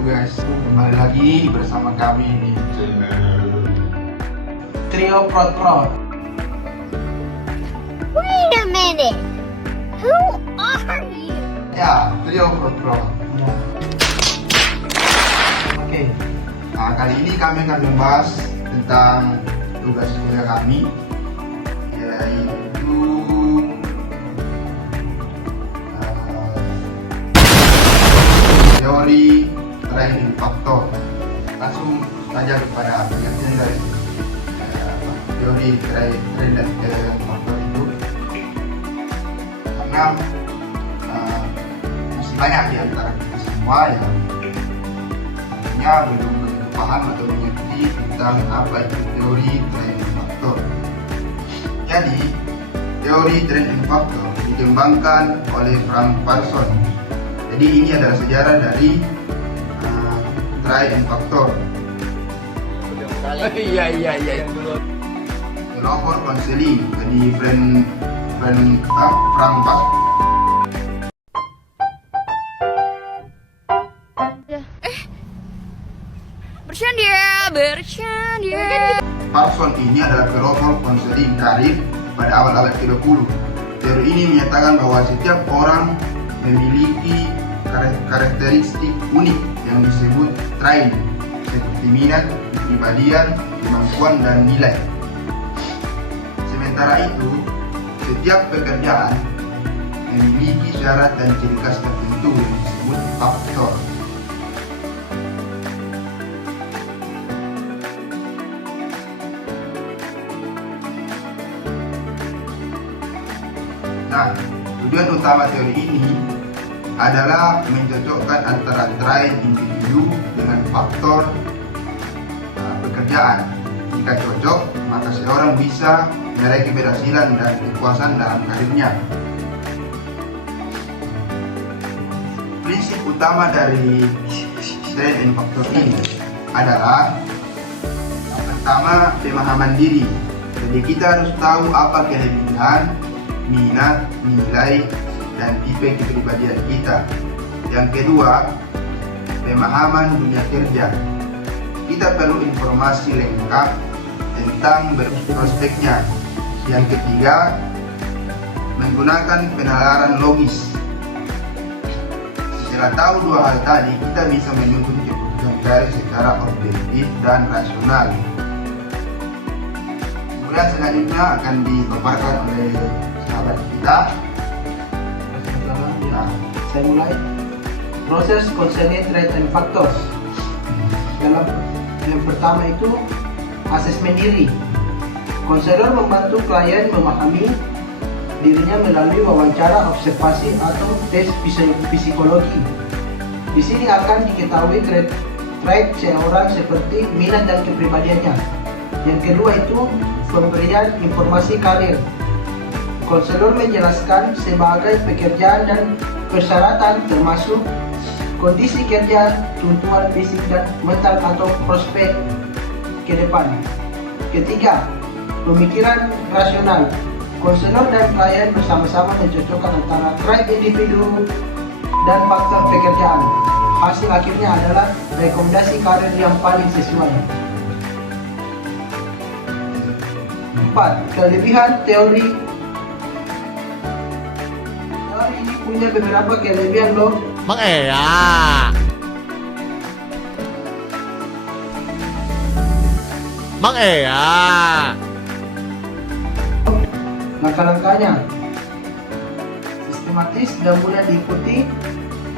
wabarakatuh guys. Kembali lagi bersama kami di channel Trio Prot Prot. Wait a minute. Who are you? Ya, Trio Prot Prot. Ya. Oke. Nah, kali ini kami akan membahas tentang tugas kuliah kami, yaitu teori training faktor. Langsung saja kepada pengertian dari teori training faktor itu, karena masih banyak di antara kita semua yang tentunya belum paham atau mengerti tentang apa itu teori training faktor. Jadi, teori training faktor dikembangkan oleh Frank Parson. Jadi ini adalah sejarah dari training faktor. Iya. Telepon konseling dari Frank Parson. Bercanda. Parson ini adalah pelopor konseling karir pada awal abad ke-20. Teori ini menyatakan bahwa setiap orang memiliki karakteristik unik yang disebut trait, seperti minat, kepribadian, kemampuan, dan nilai. Sementara itu, setiap pekerjaan memiliki syarat dan ciri khas tertentu yang disebut faktor. Nah, tujuan utama teori ini adalah mencocokkan antara trait individu dengan faktor pekerjaan. Jika cocok, maka seorang bisa meraih keberhasilan dan kepuasan dalam karirnya. Prinsip utama dari training faktor ini adalah pertama, pemahaman diri. Jadi kita harus tahu apa kelebihan, minat, nilai, dan tipe kepribadian kita. Yang kedua, pemahaman dunia kerja. Kita perlu informasi lengkap tentang prospeknya. Yang ketiga, menggunakan penalaran logis. Setelah tahu dua hal tadi, kita bisa menyusun keputusan karir secara objektif dan rasional. Kemudian selanjutnya akan dipaparkan oleh sahabat kita. Ya, saya mulai. Proses konseling trait and factors. Dalam yang pertama itu asesmen diri. Konselor membantu klien memahami dirinya melalui wawancara, observasi, atau tes psikologi. Di sini akan diketahui trait seorang seperti minat dan kepribadiannya. Yang kedua itu pemberian informasi karir. Konselor menjelaskan sebagai pekerjaan dan persyaratan termasuk kondisi kerja, tuntutan fisik dan mental atau prospek ke depan. Ketiga, pemikiran rasional. Konselor dan klien bersama-sama mencocokkan antara trait individu dan faktor pekerjaan. Hasil akhirnya adalah rekomendasi karir yang paling sesuai. 4. Kelebihan teori. Teori ini punya beberapa kelebihan loh. Mang Ea. Mang Ea. Langkah-langkahnya sistematis dan mudah diikuti,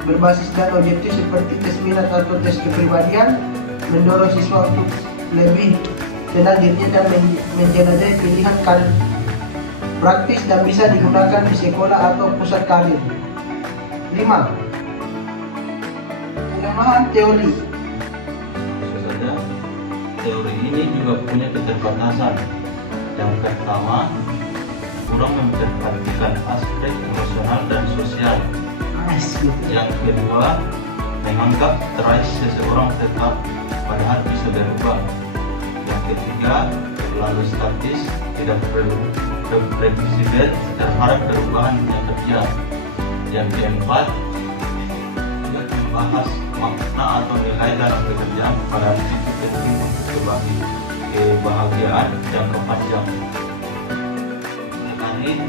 berbasis dan objektif seperti tes minat atau tes kepribadian, mendorong siswa untuk lebih kenal dirinya dan menjelajahi pilihan karir, praktis dan bisa digunakan di sekolah atau pusat karir. 5. Kelemahan teori. Saudara, teori ini juga punya keterbatasan. Yang pertama, kurang memperhatikan aspek emosional dan sosial. Yang kedua, menganggap trait seseorang tetap padahal bisa berubah. Yang ketiga, terlalu statis, tidak fleksibel terhadap perubahan dunia kerja. Yang keempat, tidak membahas makna atau nilai dalam pekerjaan pada itu penting untuk kebahagiaan jangka panjang. Oleh karena itu,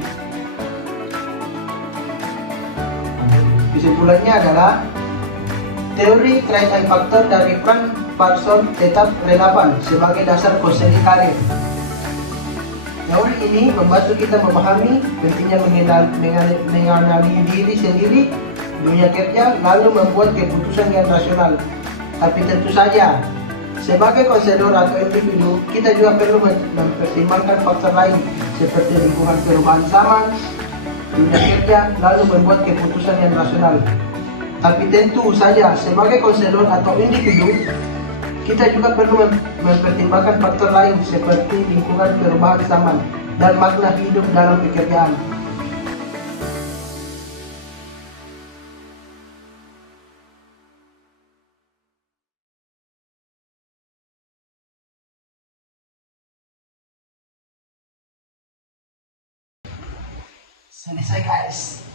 Kesimpulannya adalah teori trait and factor dari Frank Parson tetap relevan sebagai dasar konseling karir. Teori ini membantu kita memahami pentingnya mengenali diri sendiri, dunia kerja, lalu membuat keputusan yang rasional. Tapi tentu saja, sebagai konselor atau individu, kita juga perlu mempertimbangkan faktor lain seperti lingkungan perubahan zaman, dunia kerja, lalu membuat keputusan yang rasional. Tapi tentu saja, sebagai konselor atau individu, kita juga perlu mempertimbangkan faktor lain seperti lingkungan perubahan zaman dan makna hidup dalam pekerjaan. Selesai guys.